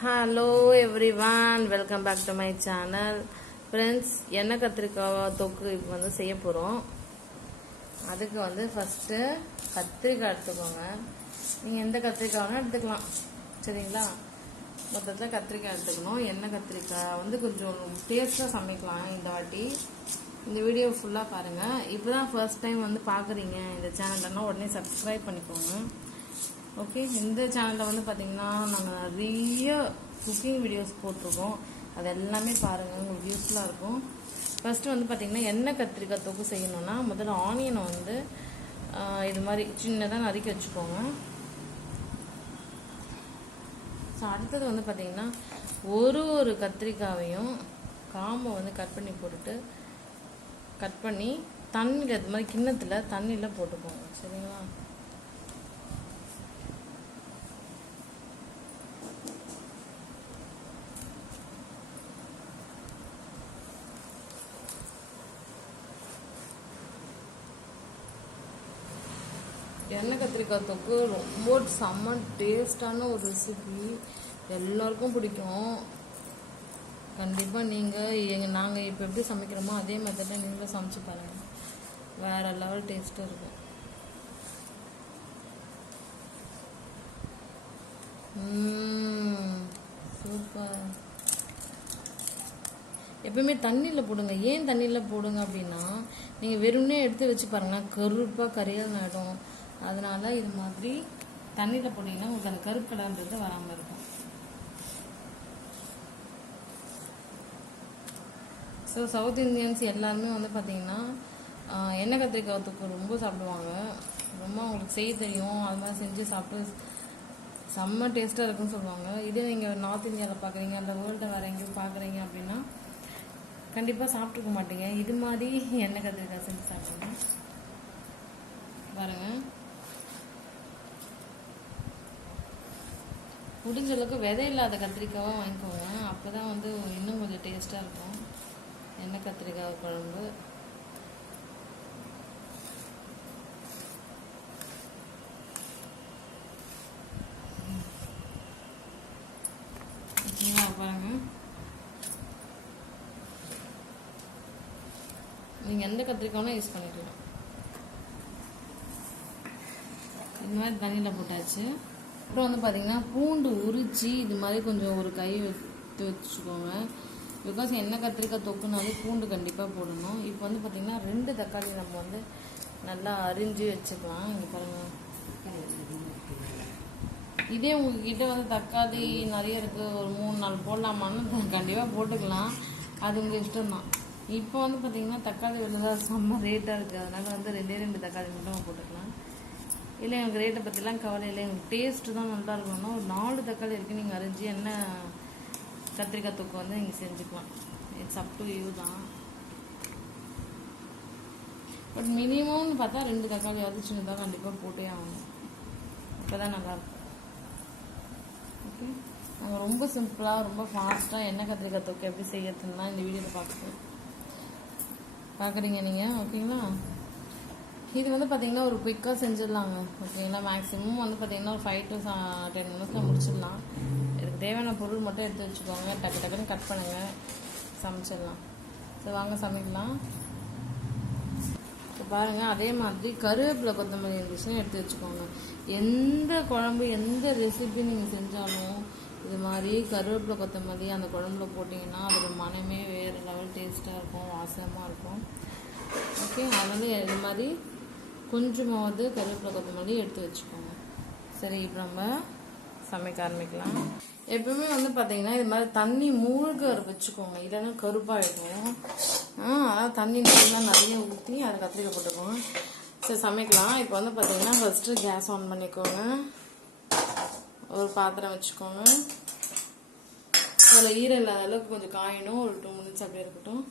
Hello everyone, welcome back to my channel. Friends, எண்ணெய் கத்திரிக்காய் தொக்கு இப்போ வந்து செய்ய போகிறோம். அதுக்கு வந்து ஃபஸ்ட்டு கத்திரிக்காய் எடுத்துக்கோங்க. நீங்கள் எந்த கத்திரிக்காய் வேணால் எடுத்துக்கலாம், சரிங்களா? மொத்தத்தில் கத்திரிக்காய் எடுத்துக்கணும். எண்ணெய் கத்திரிக்காய் வந்து கொஞ்சம் டேஸ்ட்டாக சமைக்கலாம் இந்த வாட்டி. இந்த வீடியோ ஃபுல்லாக பாருங்கள். இப்போ தான் ஃபர்ஸ்ட் டைம் வந்து பார்க்குறீங்க இந்த சேனல்னா உடனே சப்ஸ்கிரைப் பண்ணிக்கோங்க. ஓகே, இந்த சேனலில் வந்து பார்த்திங்கன்னா நாங்கள் நிறைய குக்கிங் வீடியோஸ் போட்டிருக்கோம். அது எல்லாமே பாருங்கள், உங்களுக்கு யூஸ்ஃபுல்லாக இருக்கும். ஃபஸ்ட்டு வந்து பார்த்திங்கன்னா எண்ணெய் கத்திரிக்காய் தொக்கு செய்யணுன்னா முதல்ல ஆனியனை வந்து இது மாதிரி சின்னதாக நறுக்கி வச்சுக்கோங்க. ஸோ அடுத்தது வந்து பார்த்திங்கன்னா ஒரு கத்திரிக்காயையும் காம்பை வந்து கட் பண்ணி போட்டுட்டு கட் பண்ணி தண்ணியில் இது மாதிரி கிண்ணத்தில் தண்ணியில் போட்டுக்கோங்க, சரிங்களா? எண்ணெய் கத்திரிக்காய் தொக்கு ரொம்ப செம்ம டேஸ்டான ஒரு ரெசிபி, எல்லாருக்கும் பிடிக்கும். கண்டிப்பாக நீங்கள் நாங்கள் இப்போ எப்படி சமைக்கிறோமோ அதே மெத்தடில் நீங்களும் சமைச்சு பாருங்கள், வேறு லெவல் டேஸ்ட்டாக இருக்கும். சூப்பர். எப்பவுமே தண்ணியில் போடுங்க. ஏன் தண்ணியில் போடுங்க அப்படின்னா, நீங்கள் வெறும்னே எடுத்து வச்சு பாருங்கன்னா கருப்பாக கரையாக ஆகிடும். அதனால இது மாதிரி தண்ணியில் போட்டிங்கன்னா உங்களுக்கு அந்த கருப்பு கலர்ன்றது வராமல் இருக்கும். ஸோ சவுத் இந்தியன்ஸ் எல்லாருமே வந்து பார்த்திங்கன்னா எண்ணெய் கத்திரிக்காய் தொக்கு ரொம்ப சாப்பிடுவாங்க. ரொம்ப அவங்களுக்கு செய்ய தெரியும். அது மாதிரி செஞ்சு சாப்பிட்டு செம்ம டேஸ்ட்டாக இருக்குன்னு சொல்லுவாங்க. இதே நீங்கள் நார்த் இந்தியாவில் பார்க்குறீங்க, அந்த வேர்ல்டை வேறு எங்கேயும் பார்க்குறீங்க அப்படின்னா கண்டிப்பாக சாப்பிட்ருக்க மாட்டீங்க. இது மாதிரி எண்ணெய் கத்திரிக்காய் செஞ்சு சாப்பிடுங்க பாருங்கள். முடிஞ்ச அளவுக்கு விதை இல்லாத கத்திரிக்காவாக வாங்கிக்கோங்க, அப்போ தான் வந்து இன்னும் கொஞ்சம் டேஸ்ட்டாக இருக்கும் எண்ணெய் கத்திரிக்காய் குழம்பு. பாருங்க, நீங்கள் எந்த கத்திரிக்காய்னா யூஸ் பண்ணிக்கலாம். இந்த மாதிரி தண்ணியில் போட்டாச்சு. அப்புறம் வந்து பார்த்திங்கன்னா பூண்டு உரித்து இது மாதிரி கொஞ்சம் ஒரு கை எடுத்து வச்சுக்கோங்க. பிகாஸ் எண்ணெய் கத்திரிக்காய் தொக்குனாலே பூண்டு கண்டிப்பாக போடணும். இப்போ வந்து பார்த்திங்கன்னா 2 தக்காளி நம்ம வந்து நல்லா அரிஞ்சு வச்சுக்கலாம். இங்கே பாருங்கள், இதே உங்ககிட்ட வந்து தக்காளி நிறைய இருக்குது, ஒரு 3-4 போடலாமான்னு கண்டிப்பாக போட்டுக்கலாம், அது உங்கள் இஷ்டம்தான். இப்போ வந்து பார்த்திங்கன்னா தக்காளி விலை செம்ம ரேட்டாக இருக்குது, அதனால் வந்து 2 தக்காளி மட்டும் போட்டுக்கலாம். இல்லை எனக்கு ரேட்டை பற்றிலாம் கவலை இல்லை, எனக்கு டேஸ்ட்டு தான் நல்லா இருக்கணும்னா ஒரு 4 தக்காளி இருக்குது, நீங்கள் அரிஞ்சு எண்ணெய் கத்திரிக்காய் தொக்கு வந்து நீங்கள் செஞ்சுக்கலாம். இட்ஸ் அப் டு யூ தான். பட் மினிமம்னு பார்த்தா 2 தக்காளியாவது சின்னதாக கண்டிப்பாக போட்டே ஆகணும், அப்போ தான் நல்லாயிருக்கும். ஓகே, நாங்கள் ரொம்ப சிம்பிளாக ரொம்ப ஃபாஸ்ட்டாக எண்ணெய் கத்திரிக்காய் தொக்கு எப்படி செய்யறதுன்னு தான் இந்த வீடியோவில் பார்க்குறீங்க நீங்கள். ஓகேங்களா? இது வந்து பார்த்திங்கன்னா ஒரு குயிக்காக செஞ்சிடலாங்க. ஓகேங்களா? மேக்ஸிமம் வந்து பார்த்திங்கன்னா ஒரு 5 to 10 மினிட்ஸில் முடிச்சிடலாம். இதுக்கு தேவையான பொருள் மட்டும் எடுத்து வச்சுக்கோங்க, டக்கு டக்குன்னு கட் பண்ணுங்கள், சமைச்சிடலாம். ஸோ வாங்க சமைக்கலாம். இப்போ பாருங்கள், அதே மாதிரி கருவேப்பிலை கொத்தமல்லி இருந்துச்சுன்னா எடுத்து வச்சுக்கோங்க. எந்த குழம்பு எந்த ரெசிபி நீங்கள் செஞ்சாலும் இது மாதிரி கருவேப்பிலை கொத்தமல்லி அந்த குழம்புல போட்டிங்கன்னா அதோட மனமே வேறு லெவல் டேஸ்ட்டாக இருக்கும், வாசமாக இருக்கும். ஓகே, அது வந்து இது மாதிரி கொஞ்சமாவது கருவேப்பிலை கொத்தமல்லி எடுத்து வச்சுக்கோங்க. சரி, இப்போ நம்ம சமைக்க ஆரம்பிக்கலாம். எப்பவுமே வந்து பார்த்தீங்கன்னா இது மாதிரி தண்ணி மூழ்க வச்சுக்கோங்க, இல்லைன்னா கருப்பாகிடும். அதான் தண்ணி நல்லா நிறைய ஊற்றி அதை கத்திரிக்காய் போட்டுக்கோங்க. சரி, சமைக்கலாம். இப்போ வந்து பார்த்தீங்கன்னா ஃபஸ்ட்டு கேஸ் ஆன் பண்ணிக்கோங்க, ஒரு பாத்திரம் வச்சுக்கோங்க. அதில் ஈரம் இல்லாத அளவுக்கு கொஞ்சம் காயணும், ஒரு 2 மினிட்ஸ் அப்படியே இருக்கட்டும்.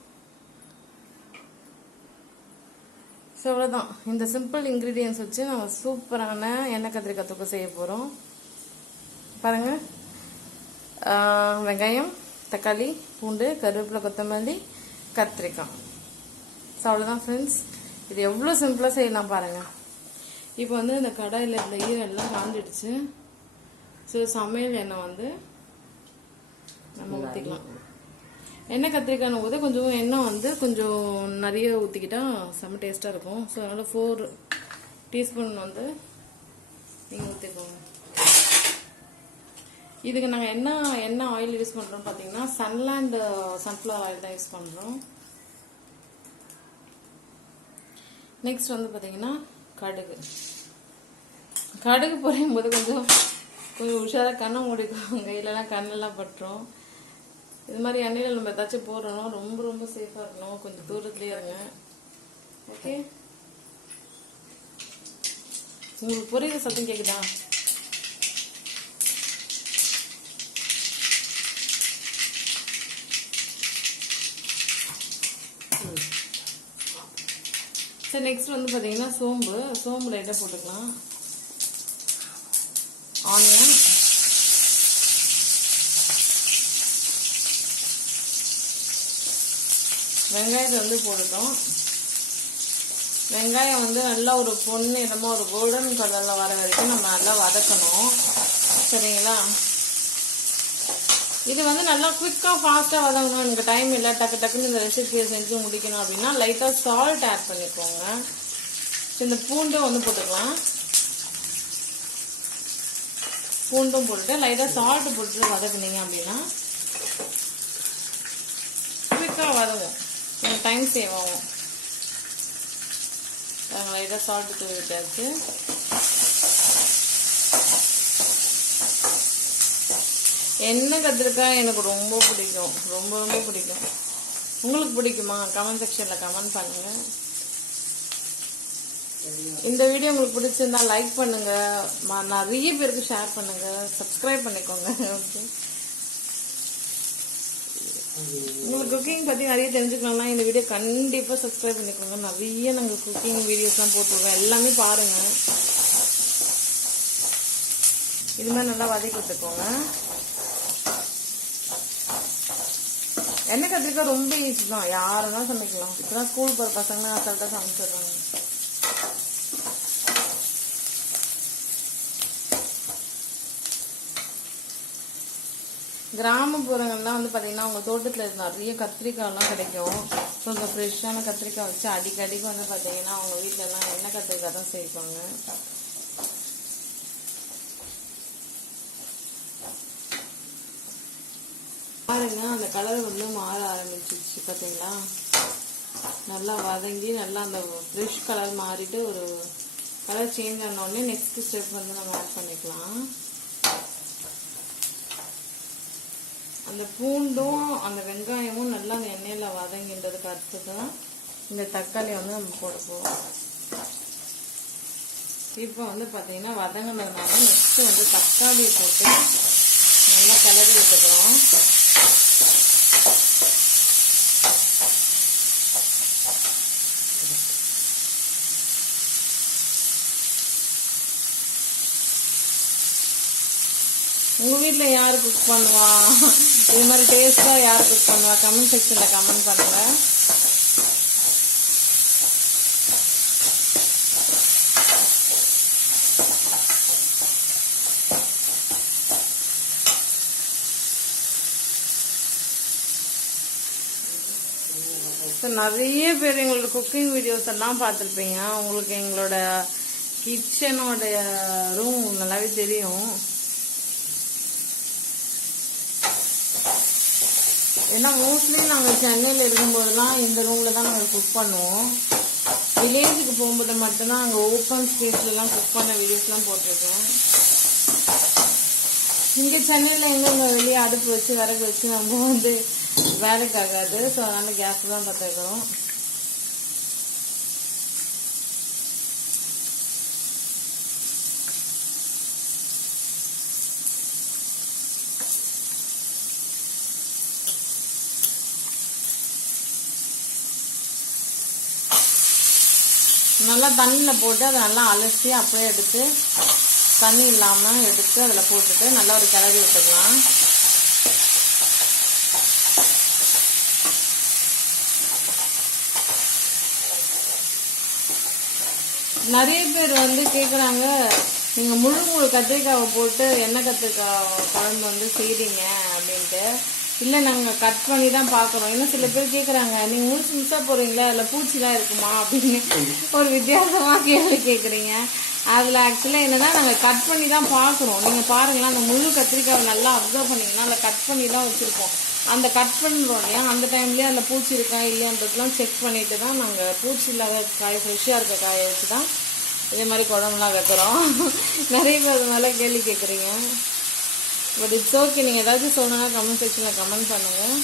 ஸோ அவ்வளோதான். இந்த சிம்பிள் இன்க்ரீடியன்ஸ் வச்சு நம்ம சூப்பரான எண்ணெய் கத்திரிக்காய் தொக்கு செய்ய போகிறோம். பாருங்கள், வெங்காயம், தக்காளி, பூண்டு, கருவேப்பிலை, கொத்தமல்லி, கத்திரிக்காய். ஸோ அவ்வளோதான் ஃப்ரெண்ட்ஸ். இது எவ்வளோ சிம்பிளாக செய்யலாம் பாருங்கள். இப்போ வந்து இந்த கடாயில் இந்த ஈரெல்லாம் காஞ்சிடுச்சு. ஸோ சமையல் எண்ணெய் வந்து நம்ம ஊற்றிக்கலாம். எண்ணெய் கத்திரிக்காய் போது கொஞ்சம் எண்ணெய் வந்து கொஞ்சம் நிறைய ஊற்றிக்கிட்டா செம்ம டேஸ்ட்டாக இருக்கும். ஸோ அதனால் 4 டீஸ்பூன் வந்து நீங்கள் ஊற்றிக்கோங்க. இதுக்கு நாங்கள் என்ன ஆயில் யூஸ் பண்ணுறோம் பார்த்தீங்கன்னா சன்லாண்ட் சன்ஃப்ளவர் ஆயில் தான் யூஸ் பண்ணுறோம். நெக்ஸ்ட் வந்து பார்த்தீங்கன்னா கடுகு பொரியும் போது கொஞ்சம் உஷாராக கண்ணை மூடிக்குவாங்க, இல்லைன்னா கண்ணெல்லாம் பட்டுரும். இது மாதிரி எண்ணெயில் நம்ம ஏதாச்சும் போடுறோம் ரொம்ப ரொம்ப சேஃபாக இருக்கணும். கொஞ்சம் தூரத்துலேயே இருங்க. ஓகே, உங்களுக்கு பொரியுற சத்தம் கேட்குதா? சரி, நெக்ஸ்ட் வந்து பார்த்தீங்கன்னா சோம்பு லைட்டாக போட்டுக்கலாம். ஆனியன், வெங்காயத்தை வந்து போட்டுட்டோம். வெங்காயம் வந்து நல்லா ஒரு பொன்னிறமா ஒரு கோல்டன் கலரில் வர வரைக்கும் நம்ம நல்லா வதக்கணும். சரிங்களா? இது வந்து நல்லா குவிக்காக ஃபாஸ்ட்டாக வதங்கணும். எனக்கு டைம் இல்லை, டக்குன்னு இந்த ரெசிபியை செஞ்சு முடிக்கணும் அப்படின்னா லைட்டாக சால்ட் ஆட் பண்ணிக்கோங்க. இந்த பூண்டும் வந்து போட்டுக்கலாம். பூண்டும் போட்டு லைட்டாக சால்ட் போட்டு வதக்குனீங்க அப்படின்னா குவிக்காக வதங்கும், கொஞ்சம் டைம் சேவ் ஆகும். லைட்டாக சால்ட் தூவி விட்டாச்சு. எண்ணெய் கத்திரிக்காய் எனக்கு ரொம்ப பிடிக்கும், ரொம்ப ரொம்ப பிடிக்கும். உங்களுக்கு பிடிக்குமா? கமெண்ட் செக்ஷனில் கமெண்ட் பண்ணுங்க. இந்த வீடியோ உங்களுக்கு பிடிச்சிருந்தா லைக் பண்ணுங்க, நிறைய பேருக்கு ஷேர் பண்ணுங்க, சப்ஸ்கிரைப் பண்ணிக்கோங்க. ஓகே, உங்களுக்கு குக்கிங் பற்றி நிறைய தெரிஞ்சுக்கணும்னா இந்த வீடியோ கண்டிப்பாக சப்ஸ்கிரைப் பண்ணிக்கோங்க. நிறைய நாங்கள் குக்கிங் வீடியோஸ்லாம் போட்டுருவோம், எல்லாமே பாருங்கள். இது மாதிரி நல்லா வதக்கி விட்டுக்கோங்க. எண்ணெய் கத்திரிக்காய் ரொம்ப ஈஸி தான், யாரும் தான் சமைக்கலாம். இப்போதான் ஸ்கூல் போகிற பசங்க அசால்ட்டாக சமைச்சிடுறாங்க. கிராமப்புறங்கள்லாம் வந்து பார்த்தீங்கன்னா அவங்க தோட்டத்தில் நிறைய கத்திரிக்காய்லாம் கிடைக்கும். ஸோ இந்த ஃப்ரெஷ்ஷான கத்திரிக்காய் வச்சு அடிக்கடிக்கு வந்து பார்த்தீங்கன்னா அவங்க வீட்டிலலாம் எண்ணெய் கத்திரிக்காய் தான் சேர்ப்பாங்க. பாருங்க, அந்த கலர் வந்து மாற ஆரம்பிச்சிச்சு பார்த்தீங்களா? நல்லா வதங்கி நல்லா அந்த ஃப்ரெஷ் கலர் மாறிட்டு ஒரு கலர் சேஞ்ச் ஆனோடனே நெக்ஸ்ட் ஸ்டெப் வந்து நம்ம ஆட் பண்ணிக்கலாம். அந்த பூண்டும் அந்த வெங்காயமும் நல்லா அந்த எண்ணெயில் வதங்கின்றதுக்கு அடுத்து தான் இந்த தக்காளி வந்து நம்ம போட போகிறோம். இப்போ வந்து பார்த்தீங்கன்னா வதங்கினதுனால நெக்ஸ்ட்டு வந்து தக்காளியை போட்டு நல்லா கிளறி விட்டுக்கிறோம். உங்கள் வீட்டில் யார் குக் பண்ணுவா? இது மாதிரி டேஸ்ட்டாக யார் குக் பண்ணுவா? கமெண்ட் செக்ஷனில் கமெண்ட் பண்ணுங்கள். ஸோ நிறைய பேர் எங்களோட குக்கிங் வீடியோஸ் எல்லாம் பார்த்துருப்பீங்க. உங்களுக்கு எங்களோட கிச்சனோடைய ரூம் நல்லாவே தெரியும். ஏன்னா மோஸ்ட்லி நாங்கள் சென்னையில் இருக்கும்போதெல்லாம் இந்த ரூமில் தான் நாங்கள் குக் பண்ணுவோம். வில்லேஜுக்கு போகும்போது மட்டும்தான் அங்கே ஓப்பன் ஸ்பேஸ்லாம் குக் பண்ண வீடியோஸ்லாம் போட்டிருக்கேன். இங்கே சென்னையில் எங்கெங்க வெளியே அடுப்பு வச்சு விறகு வச்சு நம்ம வந்து வேலைக்கு ஆகாது. ஸோ அதனால் கேஸ் தான் பார்த்துக்கிறோம். நல்லா தண்ணியில் போட்டு அதை நல்லா அலசி அப்படியே எடுத்து தண்ணி இல்லாமல் எடுத்து அதில் போட்டுட்டு நல்லா ஒரு கிளறி விட்டுக்கலாம். நிறைய பேர் வந்து கேட்குறாங்க, நீங்கள் முழு கத்திரிக்காவை போட்டு எண்ணெய் கத்திரிக்காய் குழம்பு வந்து செய்கிறீங்க அப்படின்ட்டு. இல்லை நாங்கள் கட் பண்ணி தான் பார்க்குறோம். இன்னும் சில பேர் கேட்குறாங்க, நீங்கள் முழுசாக போகிறீங்களா இல்லை பூச்சிலாம் இருக்குமா அப்படின்னு ஒரு வித்தியாசமாக கேள்வி கேட்குறீங்க. அதில் ஆக்சுவலாக என்னென்னா நாங்கள் கட் பண்ணி தான் பார்க்குறோம். நீங்கள் பாருங்களா, அந்த முழு கத்திரிக்காவை நல்லா அப்சர்வ் பண்ணிங்கன்னா அதில் கட் பண்ணி தான் வச்சுருக்கோம். அந்த கட் பண்ணுறோம் இல்லையா, அந்த டைம்லேயே அதில் பூச்சி இருக்கா இல்லையான்றதுலாம் செக் பண்ணிட்டு தான் நாங்கள் பூச்சி இல்லாத காய், ஃப்ரெஷ்ஷாக இருக்க காயை வச்சு தான் இதே மாதிரி குழம்புலாம் வைக்கிறோம். நிறைய பேர் அது மேலே கேள்வி கேட்குறீங்க. But it's okay. நீங்கள் ஏதாச்சும் சொல்லணும்னா கமெண்ட் செக்ஷனில் கமெண்ட் பண்ணுங்கள்.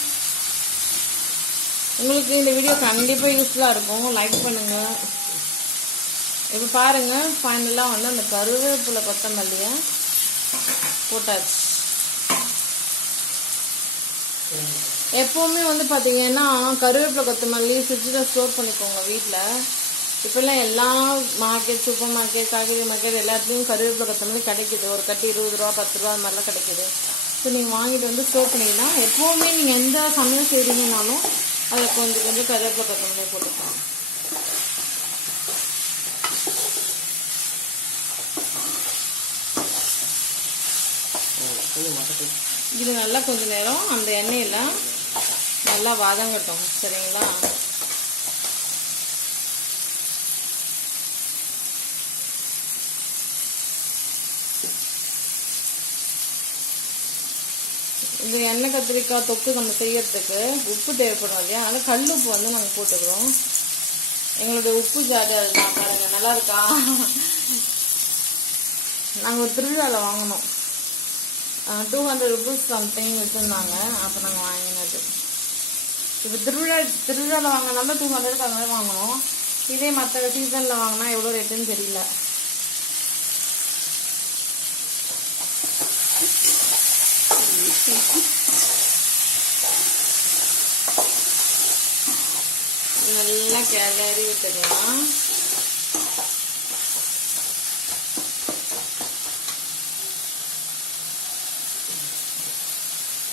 உங்களுக்கு இந்த வீடியோ கண்டிப்பாக யூஸ்ஃபுல்லாக இருக்கும். லைக் பண்ணுங்கள். இப்போ பாருங்கள், ஃபைனலாக வந்து அந்த கருவேப்பிலை கொத்தமல்லியை போட்டாச்சு. எப்போவுமே வந்து பார்த்தீங்கன்னா கருவேப்பிலை கொத்தமல்லி ஃப்ரிட்ஜில் ஸ்டோர் பண்ணிக்கோங்க வீட்டில். இப்போல்லாம் எல்லா மார்க்கெட், சூப்பர் மார்க்கெட், காய்கறி மார்க்கெட் எல்லாத்துலேயும் கருவேப்பிலை கொத்தமல்லி கிடைக்கிது. ஒரு கட்டி 20 ரூபா 10 ரூபா அது மாதிரிலாம் கிடைக்கிது. ஸோ நீங்கள் வாங்கிட்டு வந்து ஸ்டோர் பண்ணிங்கன்னா எப்போவுமே நீங்கள் எந்த சமையல் செய்கிறீங்கனாலும் அதில் கொஞ்சம் கொஞ்சம் கருவேப்பிலை கொத்தமல்லி போட்டுக்கலாம். இது நல்லா கொஞ்சம் நேரம் அந்த எண்ணெயில் நல்லா வதங்கட்டும். சரிங்களா? இந்த எண்ணெய் கத்திரிக்காய் தொக்கு நம்ம செய்யறதுக்கு உப்பு தேவைப்படும் இல்லையா, அதனால் கல் உப்பு வந்து நாங்கள் போட்டுக்கிறோம். எங்களுடைய உப்பு ஜாடி அதுதான். பாருங்க, நல்லா இருக்கா? நாங்கள் ஒரு திருவிழாவில் வாங்கினோம். 200 rupees சம்திங் வச்சுருந்தாங்க. அப்போ நாங்கள் வாங்கினது. இப்போ திருவிழாவில் வாங்கினாலும் 200 அது மாதிரி வாங்கினோம். இதே மற்ற சீசனில் வாங்கினா எவ்வளோ ரேட்டுன்னு தெரியல. நல்லா கிளறி விட்டுக்கலாம்.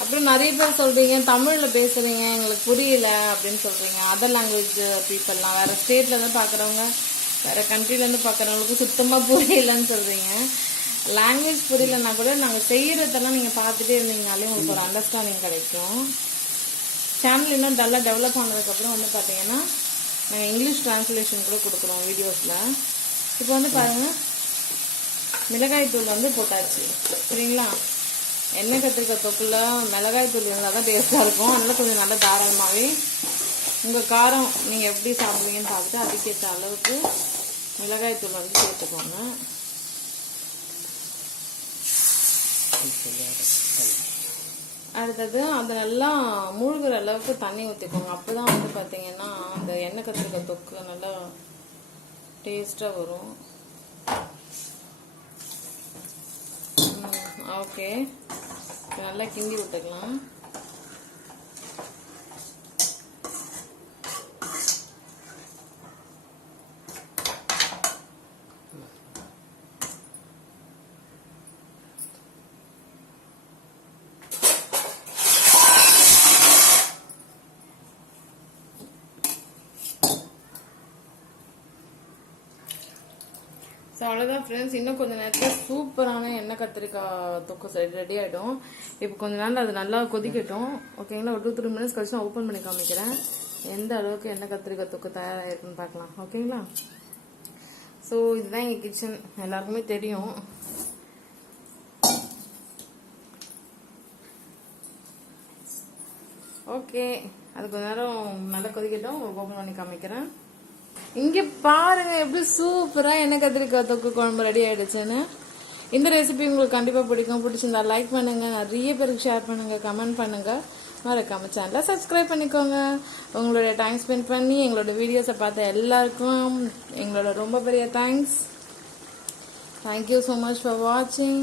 அப்புறம் நிறைய பேர் சொல்றீங்க தமிழில் பேசுறீங்க எங்களுக்கு புரியல அப்படின்னு சொல்றீங்க. அதர் லாங்குவேஜ் பீப்புளெலாம், வேற ஸ்டேட்ல இருந்து பார்க்குறவங்க, வேற கண்ட்ரிலேருந்து பார்க்குறவங்களுக்கு சுத்தமாக புரியலன்னு சொல்றீங்க. லாங்குவேஜ் புரியலன்னா கூட நாங்கள் செய்யறதெல்லாம் நீங்கள் பார்த்துட்டே இருந்தீங்கனாலே உங்களுக்கு ஒரு அண்டர்ஸ்டாண்டிங் கிடைக்கும். சேனல் இன்னும் நல்லா டெவலப் ஆனதுக்கப்புறம் வந்து பார்த்தீங்கன்னா நாங்கள் இங்கிலீஷ் டிரான்ஸ்லேஷன் கூட கொடுக்குறோம் வீடியோஸில். இப்போ வந்து பாருங்கள், மிளகாய் தூள் வந்து போட்டாச்சு. சரிங்களா? எண்ணெய் கத்திரிக்காய் தொக்குல மிளகாய் தூள் இருந்தால் தான் டேஸ்ட்டாக இருக்கும். அதனால் கொஞ்சம் நல்லா தாராளமாகவே உங்கள் காரம் நீங்கள் எப்படி சாப்பிடுவீங்கன்னு பார்த்துட்டு அதுக்கேற்ற அளவுக்கு மிளகாய் தூள் வந்து சேர்த்துக்கோங்க. அடுத்தது அது நல்லா மூழ்கிற அளவுக்கு தண்ணி ஊற்றிக்கோங்க. அப்போ தான் வந்து பார்த்தீங்கன்னா அந்த எண்ணெய் கத்திரிக்காய் தொக்கு நல்லா டேஸ்ட்டாக வரும். ஓகே, நல்லா கிண்டி விட்டுக்கலாம். ஸோ அவ்வளோதான் ஃப்ரெண்ட்ஸ். இன்னும் கொஞ்சம் நேரத்தில் சூப்பரான எண்ணெய் கத்திரிக்காய் தொக்கு ரெடி ஆகிடும். இப்போ கொஞ்ச நேரம் அது நல்லா கொதிக்கட்டும். ஓகேங்களா? ஒரு 2-3 minutes கழிச்சு நான் ஓப்பன் பண்ணி காமிக்கிறேன் எந்த அளவுக்கு எண்ணெய் கத்திரிக்காய் தொக்கு தயாராகிருக்குன்னு பார்க்கலாம். ஓகேங்களா? ஸோ இதுதான் எங்கள் கிச்சன், எல்லாருக்குமே தெரியும். ஓகே, அது கொஞ்ச நேரம் நல்லா கொதிக்கட்டும். ஓப்பன் பண்ணி காமிக்கிறேன். இங்கே பாருங்க எப்படி சூப்பரா எண்ணெய் கத்திரிக்காய் தொக்கு குழம்பு ரெடி ஆயிடுச்சுன்னு. இந்த ரெசிபி உங்களுக்கு கண்டிப்பா பிடிக்கும். பிடிச்சிருந்தா லைக் பண்ணுங்க, நிறைய பேருக்கு ஷேர் பண்ணுங்க, கமெண்ட் பண்ணுங்க, மறக்காம சேனலை சப்ஸ்கிரைப் பண்ணிக்கோங்க. உங்களோட டைம் ஸ்பெண்ட் பண்ணி எங்களோட வீடியோஸை பார்த்த எல்லாருக்கும் எங்களோட ரொம்ப பெரிய thanks. Thank you so much for வாட்சிங்.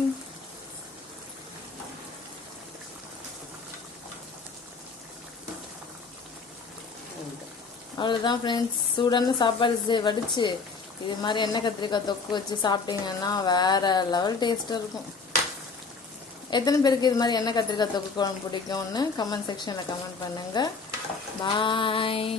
அவ்வளோதான் ஃப்ரெண்ட்ஸ். சூடான சாப்பாடு வடிச்சு இது மாதிரி எண்ணெய் கத்திரிக்காய் தொக்கு வச்சு சாப்பிட்டீங்கன்னா வேற லெவல் டேஸ்ட்டாக இருக்கும். எத்தனை பேருக்கு இது மாதிரி எண்ணெய் கத்திரிக்காய் தொக்கு குழம்பு பிடிக்கும்னு கமெண்ட் செக்ஷனில் கமெண்ட் பண்ணுங்கள். பாய்.